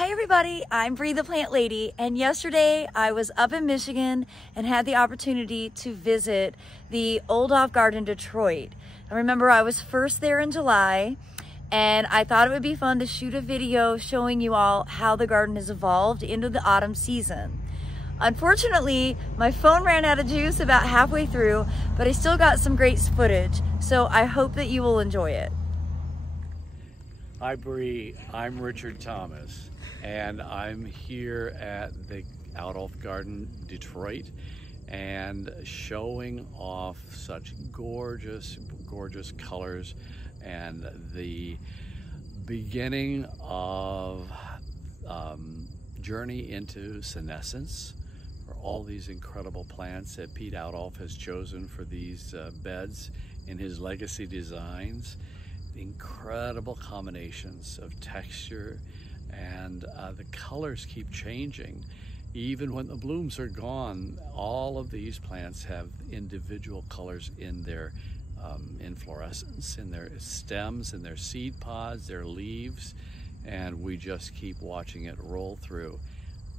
Hi everybody, I'm Bree the Plant Lady, and yesterday I was up in Michigan and had the opportunity to visit the Oudolf Garden Detroit. I remember I was first there in July, and I thought it would be fun to shoot a video showing you all how the garden has evolved into the autumn season. Unfortunately, my phone ran out of juice about halfway through, but I still got some great footage, so I hope that you will enjoy it. Hi Bree, I'm Richard Thomas, and I'm here at the Oudolf Garden Detroit and showing off such gorgeous, gorgeous colors and the beginning of journey into senescence for all these incredible plants that Pete Oudolf has chosen for these beds in his legacy designs. Incredible combinations of texture, and the colors keep changing. Even when the blooms are gone, all of these plants have individual colors in their inflorescence, in their stems, in their seed pods, their leaves, and we just keep watching it roll through.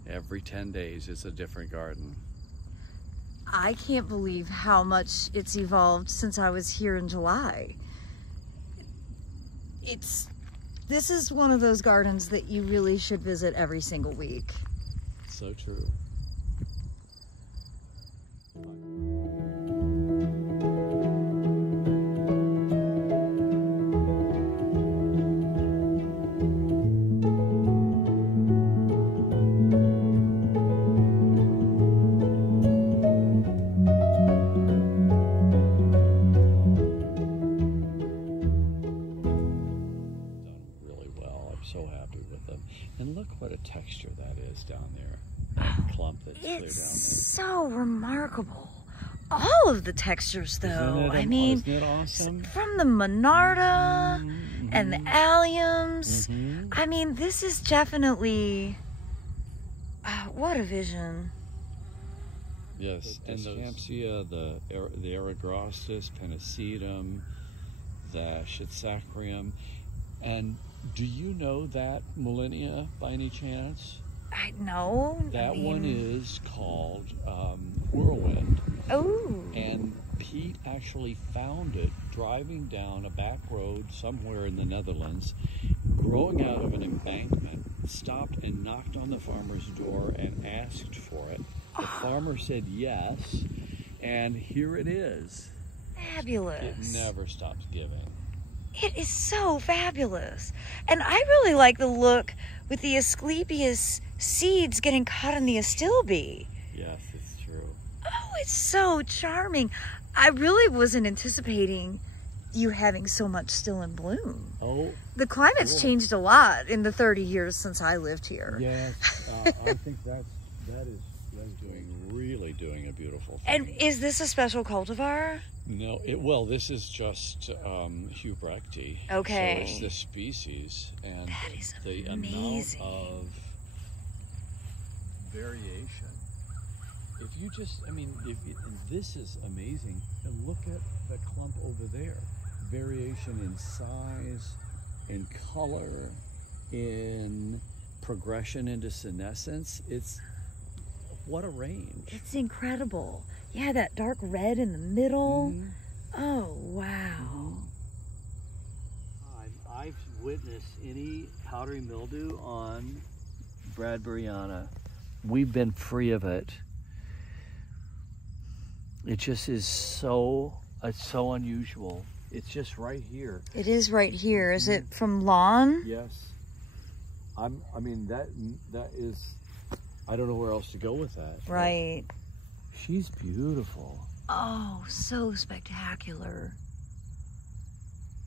Every 10 days is a different garden. I can't believe how much it's evolved since I was here in July. This is one of those gardens that you really should visit every single week. So true. So happy with them. And look what a texture that is down there. That clump that's clear down there. It's so remarkable. All of the textures though. Isn't it awesome? From the Monarda and the alliums. I mean, this is definitely, what a vision. Yes, and the Scampsia, the Eragrostis, Pennisetum, the Schizsacrium. And do you know that Millennia by any chance? I know. That one is called Whirlwind. Oh. And Pete actually found it driving down a back road somewhere in the Netherlands, growing out of an embankment, stopped and knocked on the farmer's door and asked for it. The farmer said yes, and here it is. Fabulous. It never stops giving. It is so fabulous. And I really like the look with the Asclepias seeds getting caught in the astilbe. Yes, it's true. Oh, it's so charming. I really wasn't anticipating you having so much still in bloom. Oh. The climate's changed a lot in the 30 years since I lived here. Yes, I think that is really doing a beautiful thing. And is this a special cultivar? No, well, this is just Hubrechtii. Okay. So it's this species, and that is the amazing. amount of variation. If you just, and this is amazing. And look at the clump over there. Variation in size, in color, in progression into senescence. What a range. It's incredible. Yeah, that dark red in the middle. Oh, wow. I've witnessed any powdery mildew on Bradburyana. We've been free of it. It just is it's so unusual. It's just right here. It is right here. Is it from lawn? Yes. That is, I don't know where else to go with that. Right. She's beautiful. Oh, so spectacular.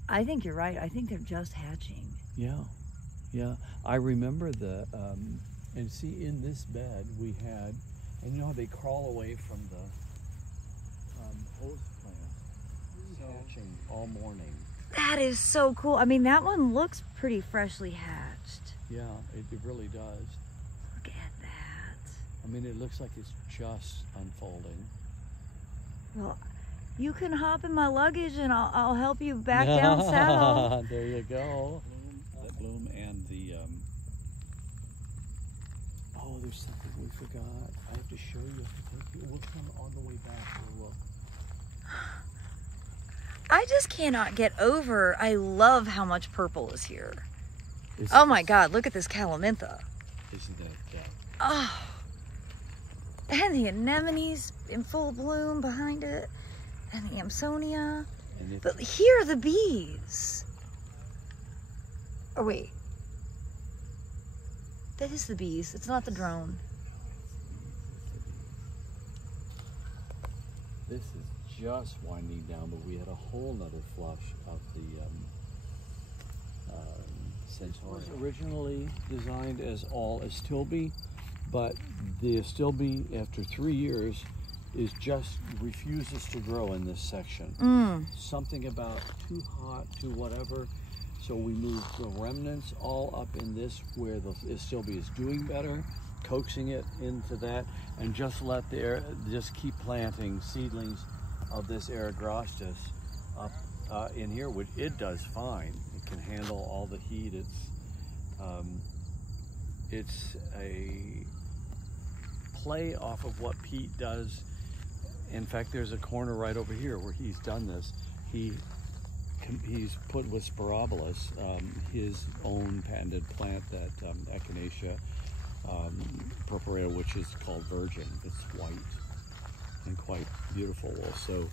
I think you're right. I think they're just hatching. Yeah, yeah. I remember and see in this bed we had, and you know how they crawl away from the host plant, hatching all morning. That is so cool. I mean, that one looks pretty freshly hatched. Yeah, it really does. Look at that. I mean, it looks like it's just unfolding. Well, you can hop in my luggage and I'll help you back down saddle. There you go. That bloom and the there's something we forgot. I have to show you. I have to take you. We'll come on the way back. We'll look. I just cannot get over, I love how much purple is here. Oh my God, look at this calamintha. Isn't that? Oh, and the anemones in full bloom behind it, and the Amsonia. But here are the bees. Oh wait, that is the bees. It's not the drone. This is just winding down, but we had a whole nother flush of the Centaur. It was originally designed as all Astilbe, but the Astilbe, after 3 years, refuses to grow in this section. Something about too hot, too whatever. So we moved the remnants all up in this where the Astilbe is doing better, coaxing it into that, and just just keep planting seedlings of this Eragrostis up in here, which it does fine. It can handle all the heat. It's a play off of what Pete does. In fact, there's a corner right over here where he's done this. He's put with Sporobolus, his own patented plant, that Echinacea purpurea, which is called Virgin. It's white and quite beautiful. Also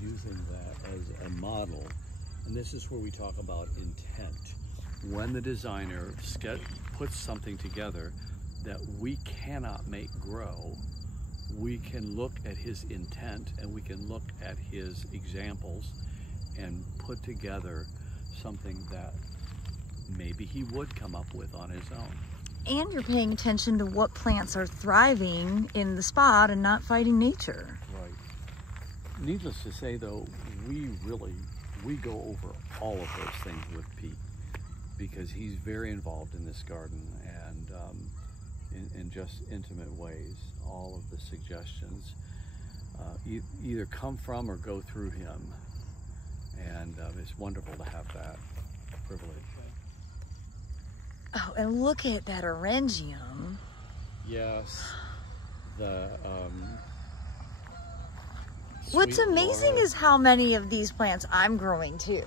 using that as a model, and this is where we talk about intent. When the designer puts something together that we cannot make grow, we can look at his intent and we can look at his examples and put together something that maybe he would come up with on his own. And you're paying attention to what plants are thriving in the spot and not fighting nature. Right. Needless to say, though, we go over all of those things with Pete, because he's very involved in this garden, and in just intimate ways. All of the suggestions either come from or go through him, and it's wonderful to have that privilege. Oh, and look at that orangium. Yes. The what's amazing is how many of these plants I'm growing too.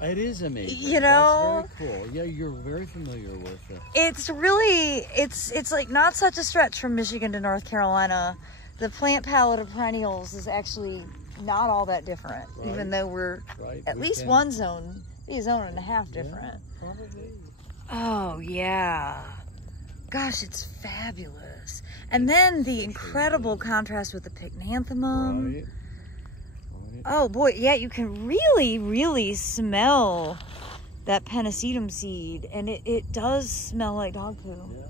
It is amazing. You know, that's very cool. Yeah, you're very familiar with it. It's really, it's like not such a stretch from Michigan to North Carolina. The plant palette of perennials is actually not all that different, right, even though we're at least one zone, maybe a zone and a half different. Yeah, probably. Oh yeah, gosh, it's fabulous. And then the incredible contrast with the pycnanthemum. Right. Oh boy, yeah, you can really, really smell that pennisetum seed, and it does smell like dog poo. Yeah.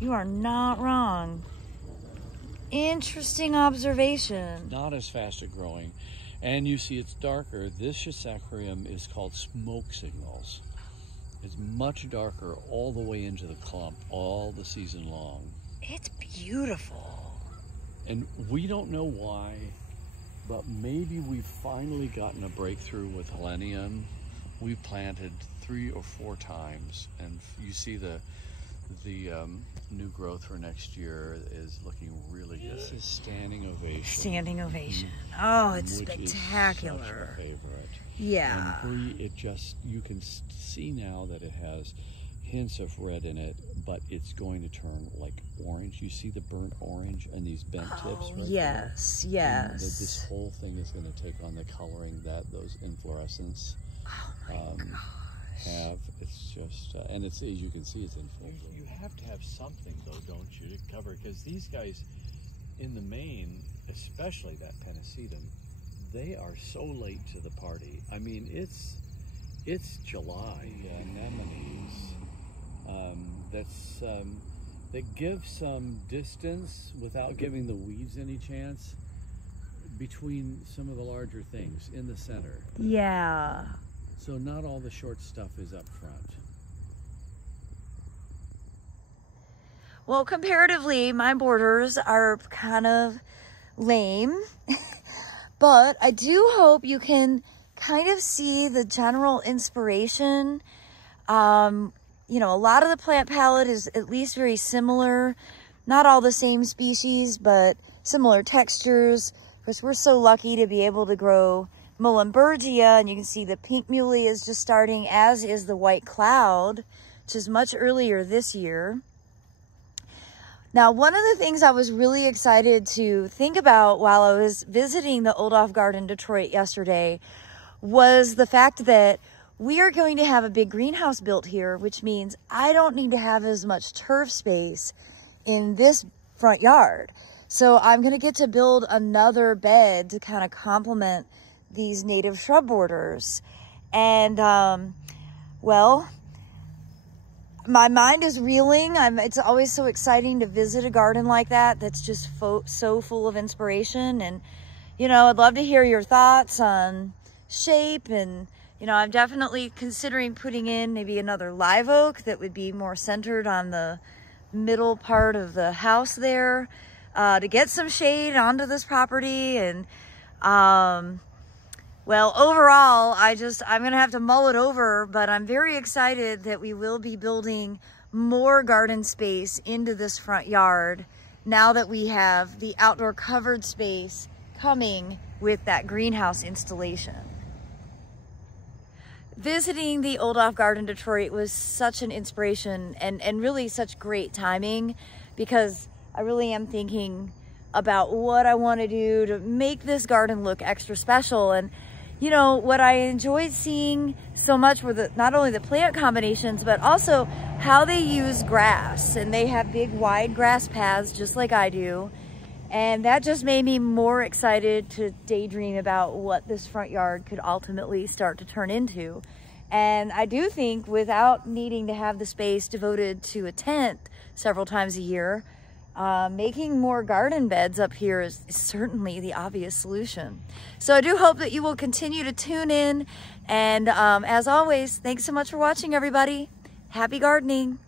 You are not wrong. Interesting observation. Not as fast at growing, and you see it's darker. This Schizachrium is called smoke signals. It's much darker all the way into the clump, all the season long. It's beautiful. And we don't know why, but maybe we've finally gotten a breakthrough with Helenium. We planted 3 or 4 times, and you see the new growth for next year is looking really good. This is Standing Ovation. Standing Ovation. Oh, it's spectacular. Is such a favorite. Yeah. And Brie, you can see now that it has hints of red in it, but it's going to turn like orange. You see the burnt orange and these bent tips right yes, there? yes. This whole thing is going to take on the coloring that those inflorescence have. It's just, and it's, as you can see, it's in full bloom. You have to have something, though, don't you, to cover, because these guys, in the main, especially that pennisetum, they are so late to the party. I mean, it's July. Anemones. That give some distance without giving the weeds any chance between some of the larger things in the center. Yeah. So not all the short stuff is up front. Well, comparatively, my borders are kind of lame, but I do hope you can kind of see the general inspiration. You know, a lot of the plant palette is at least very similar. Not all the same species, but similar textures. Of course, we're so lucky to be able to grow Muhlenbergia, and you can see the pink muley is just starting, as is the white cloud, which is much earlier this year. Now, one of the things I was really excited to think about while I was visiting the Oudolf Garden Detroit yesterday was the fact that we are going to have a big greenhouse built here, which means I don't need to have as much turf space in this front yard. So I'm going to get to build another bed to kind of complement these native shrub borders. And, well, my mind is reeling. It's always so exciting to visit a garden like that that's just so full of inspiration. And, you know, I'd love to hear your thoughts on shape. And, you know, I'm definitely considering putting in maybe another live oak that would be more centered on the middle part of the house there, to get some shade onto this property. And, well, overall, I'm going to have to mull it over, but I'm very excited that we will be building more garden space into this front yard now that we have the outdoor covered space coming with that greenhouse installation. Visiting the Oudolf Garden Detroit was such an inspiration and really such great timing, because I really am thinking about what I want to do to make this garden look extra special. And you know, what I enjoyed seeing so much were not only the plant combinations, but also how they use grass. And they have big wide grass paths just like I do. And that just made me more excited to daydream about what this front yard could ultimately start to turn into. And I do think, without needing to have the space devoted to a tent several times a year, making more garden beds up here is certainly the obvious solution. So I do hope that you will continue to tune in. And as always, thanks so much for watching, everybody. Happy gardening.